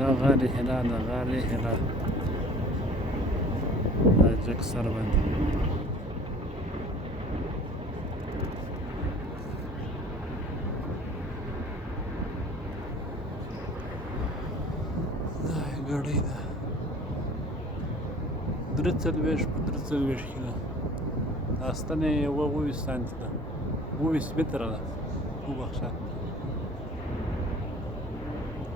دا غار حرا ده، غار حرا دا جګ سر باندې دا ګړۍ ده 43 په 43 کې ده. دا ستنه یې 23 سانتي ده، 23 متره ده. وبخښه